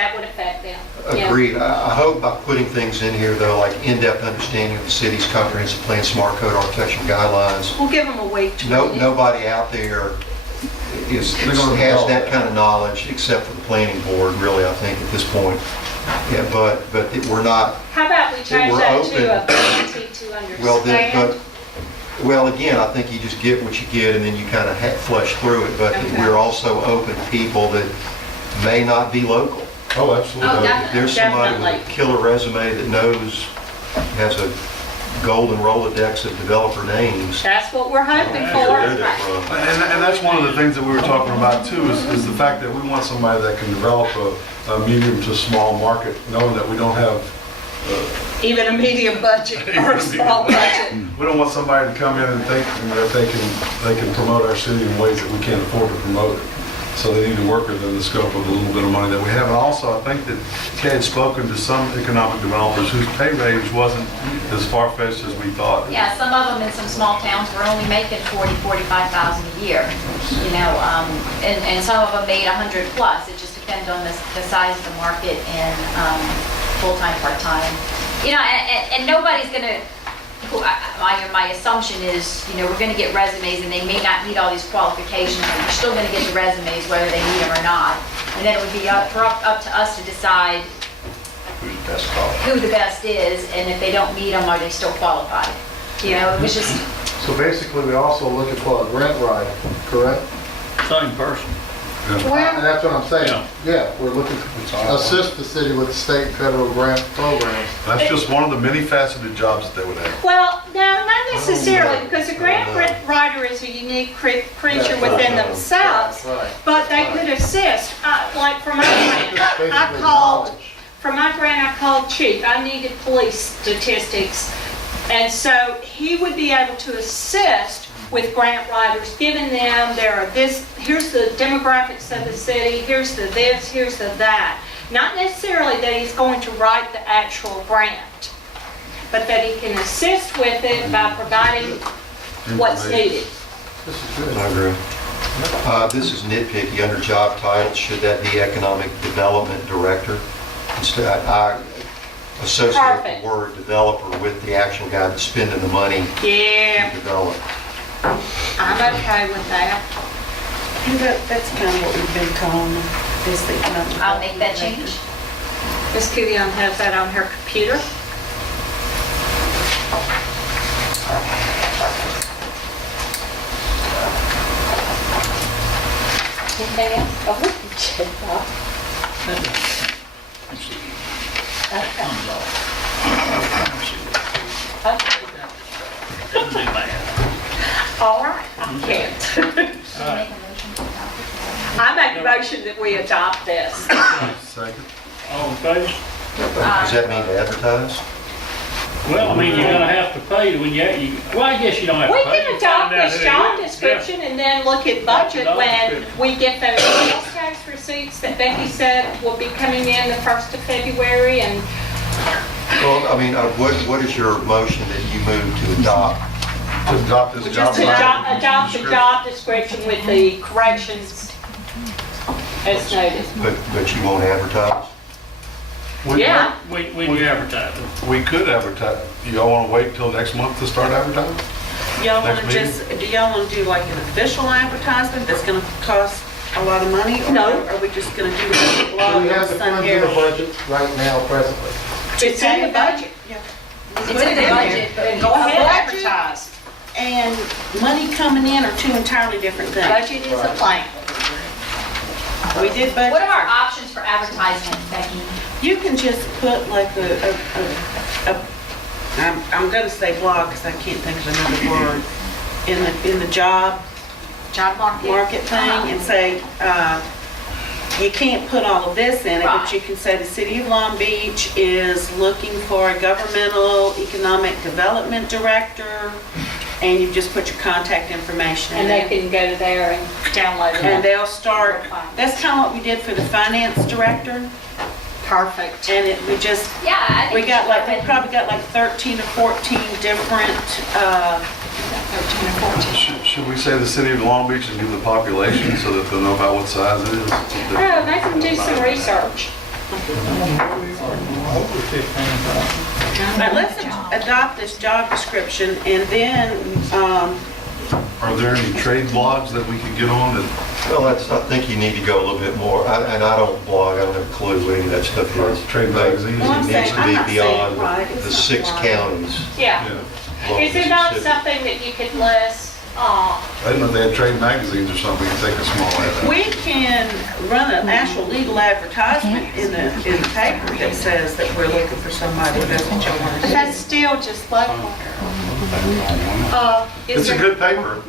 that would affect them. Yeah. Agreed. I hope by putting things in here, though, like in-depth understanding of the city's comprehensive plan, smart code, architectural guidelines, We'll give them a week to read it. nobody out there has that kind of knowledge except for the planning board, really, I think, at this point. Yeah, but we're not, How about we change we're that to open. ability to well, understand? well, again, I think you just get what you get and then you kind of flesh through it, but Okay. we're also open to people that may not be local. Oh, absolutely. Oh, If there's somebody with a Definitely. killer resume that knows, has a golden Rolodex of developer names, That's what we're hoping where for. they're from. And that's one of the things that we were talking about too, is the fact that we want somebody that can develop a medium to small market, knowing that we don't have, Even a medium budget or a small budget. we don't want somebody to come in and think that they can promote our city in ways that we can't afford to promote it. So they need to work within the scope of a little bit of money that we have. And also, I think that Kay had spoken to some economic developers whose pay range wasn't as far-fetched as we thought. Yeah, some of them in some small towns were only making 45,000 a year, you know, and some of them made 100 plus. It just depends on the size of the market and full-time, part-time. You know, and nobody's gonna, my assumption is, you know, we're gonna get resumes and they may not meet all these qualifications, but you're still gonna get the resumes whether they meet them or not. And then it would be up to us to decide Who's the best call? who the best is, and if they don't meet them, are they still qualified? You know, it was just, So basically, we also looking for a grant writer, correct? Same person. And that's what I'm saying. Yeah, we're looking to assist the city with state and federal grant programs. That's just one of the many faceted jobs that they would have. Well, no, not necessarily, because a grant writer is a unique creature within themselves, Right. but they could assist. Like for my grant, Basically, knowledge. I called Chief. I needed police statistics. And so he would be able to assist with grant writers, giving them here's the demographics of the city, here's the this, here's the that. Not necessarily that he's going to write the actual grant, but that he can assist with it by providing what's needed. This is good. I agree. This is nitpicky, under job title, should that be Economic Development Director? Instead, I associate Perfect. the word developer with the actual guy that's spending the money Yeah, to develop. I'm okay with that. That's kind of what we've been calling this the economic. I'll make that change. Ms. Kuvion has that on her computer. Anything else? Oh, we can check off. Let's see. Okay. Thumbs off. Okay. Doesn't do bad. All right, I can't. So make a motion to adopt it. I make a motion that we adopt this. Second. All in favor? Does that mean advertise? Well, I mean, you're gonna have to pay when well, I guess you don't have to We pay. can You adopt find out this who job it is. description and then look at budget when we get those sales tax receipts that Becky said will be coming in the 1st of February and Well, I mean, what is your motion that you move to adopt? To adopt this job. just adopt the job description with the corrections as noted. But you won't advertise? Yeah. When you advertise it. We could advertise. Do y'all want to wait till next month to start advertising? Y'all want Next to do y'all want to do like an official advertisement that's going to cost a lot of money? Or No. are we just going to do a Do blog we on have the Sun funds in the Herald? budget right now presently? It's in the budget. It's in the budget, but Go ahead, budget? advertise. And money coming in are two entirely different things. Budget is a plan. We did budget. what are our options for advertisement, Becky? You can just put like I'm going to say blog because I can't think of another word, in the job Job market thing and say, you can't put all of this in it, but Right. you can say the city of Long Beach is looking for a governmental economic development director, and you just put your contact information in And they there. can go there and download And it. they'll start, that's kind of what we did for the finance director, Perfect. and we Yeah, I think we got should like, go we ahead. probably got like 13 or 14 different, 13 or 14. Should we say the city of Long Beach and give the population so that they'll know about what size it is? Oh, they can do some research. I But let's adopt this job description and then, Are there any trade blogs that we could get on that, Well, that's, I think you need to go a little bit more, and I don't blog, I don't have a clue what any of that stuff is. Trade magazines? Well, I'm It needs saying- to I'm not be saying beyond right, it's the not 6 right. counties. Yeah. yeah. Is there not Mississippi. something that you could list? I didn't know if they had trade magazines or something, we could take a small ad. we can run an actual legal advertisement in the paper that says that we're looking for somebody that's what you want to do. That's still just local. It's a good paper.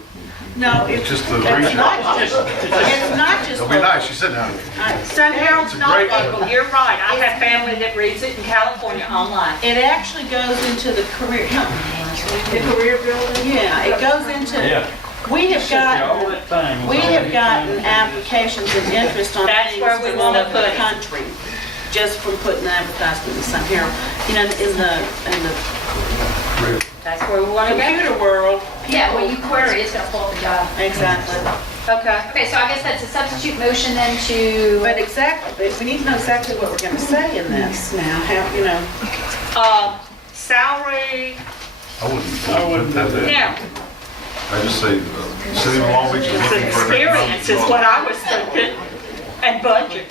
No, it's Just the it's region. not just, it's not just It'll be local. nice, you sit down. Sun Herald's It's a not great- local, you're right. I have family that reads it in California online. It actually goes into the career, the career building, yeah, it goes into, we have All got, that time. we have gotten applications and interest on That's things where we from wanna all over put the it. country, just from putting the advertisement in Sun Herald. You know, in the That's where we want to go. computer world, Yeah, when you people, query, it's gonna pull up the job. exactly. Okay. Okay, so I guess that's a substitute motion then to, But exactly, but we need to know exactly what we're gonna say in this now, how, you know. Salary, I wouldn't put that there. now, I just say, City of Long Beach is it's looking for an economic experience is what I was thinking, and budget.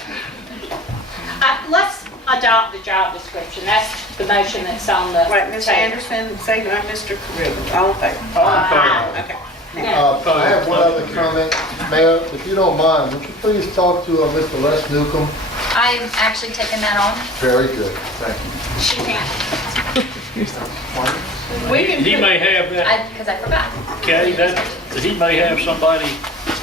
Let's adopt the job description. That's the motion that's on the Right, Ms. table. Anderson, second by Mr. Carrible, all in favor? Okay. I have one other comment. Mayor, if you don't mind, would you please talk to Mr. Les Newcomb? I'm actually taking that on. Very good, thank you. She can't. We can He put- may have that, Because I forgot. okay, that, he may have somebody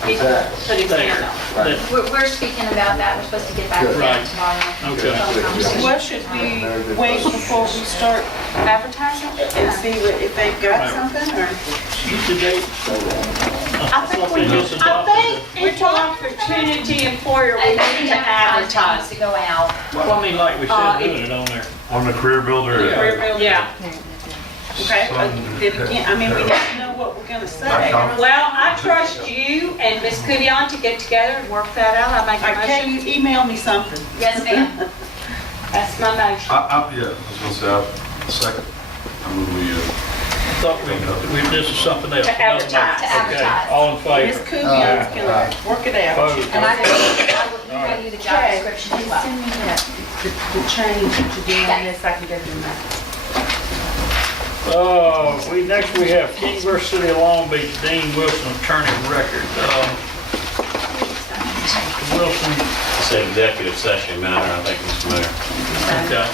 Exactly. Put his hand on. that, We're speaking about that. We're supposed to get back to Good. that Right. tomorrow. okay. What should we wait before we start advertising and see if they've got something, or? Get the date. I think we just just, I think equal opportunity employer, we And then need the to advertising advertise. needs to go out. Well, I mean, like we said, doing it on there. On the career builder. Yeah. Okay, but then again, I mean, we need to know what we're gonna say. Well, I trust you and Ms. Kudion to get together and work that out. I make a Can motion. you email me something? Yes, ma'am. That's my motion. Yeah, I was gonna say, second, I move we, Thought this is something else. To advertise. To Okay, advertise. all in Ms. favor? Kuvion's gonna work it out. Opposed? And I will email you the job Okay. description as well. Send me that, the change that you're doing on this, I can go through that. Next we have King vs. City of Long Beach, Dean Wilson, attorney of record. Mr. Wilson, It's an executive session matter, I think, Mr. Mayor. okay.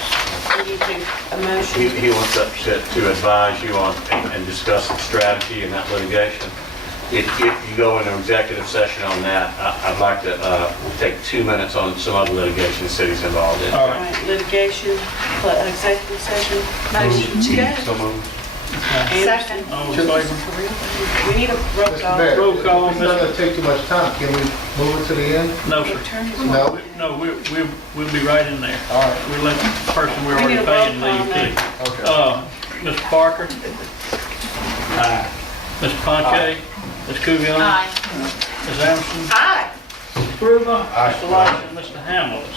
We need to, a motion. He wants to advise you on and discuss the strategy in that litigation. If you go into executive session on that, I'd like to take 2 minutes on some other litigation the city's involved in. All All right. right, litigation, executive session, motion to go. so move. Anderson, All in favor? we need a roll Mr. call. Mayor, Roll call, it's not gonna take too much time. Can we move it to the end? No, sir. No? No, we'll be right in there. All right, We'll let the person we're We already need a roll paying call leave now. too. okay. Mr. Parker? Aye. Mr. Ponte? Ms. Kuvion? Aye. Ms. Anderson? Aye. Mr. Gruber? Mr. Lyson? And Mr. Hamlet?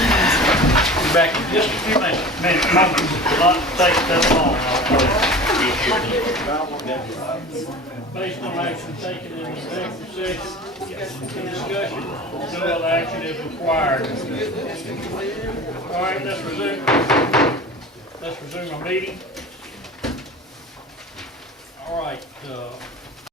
Be back in just a few moments. Not take that long. Based on action taken in executive session, discussion, no other action is required. All right, let's resume our meeting. All right,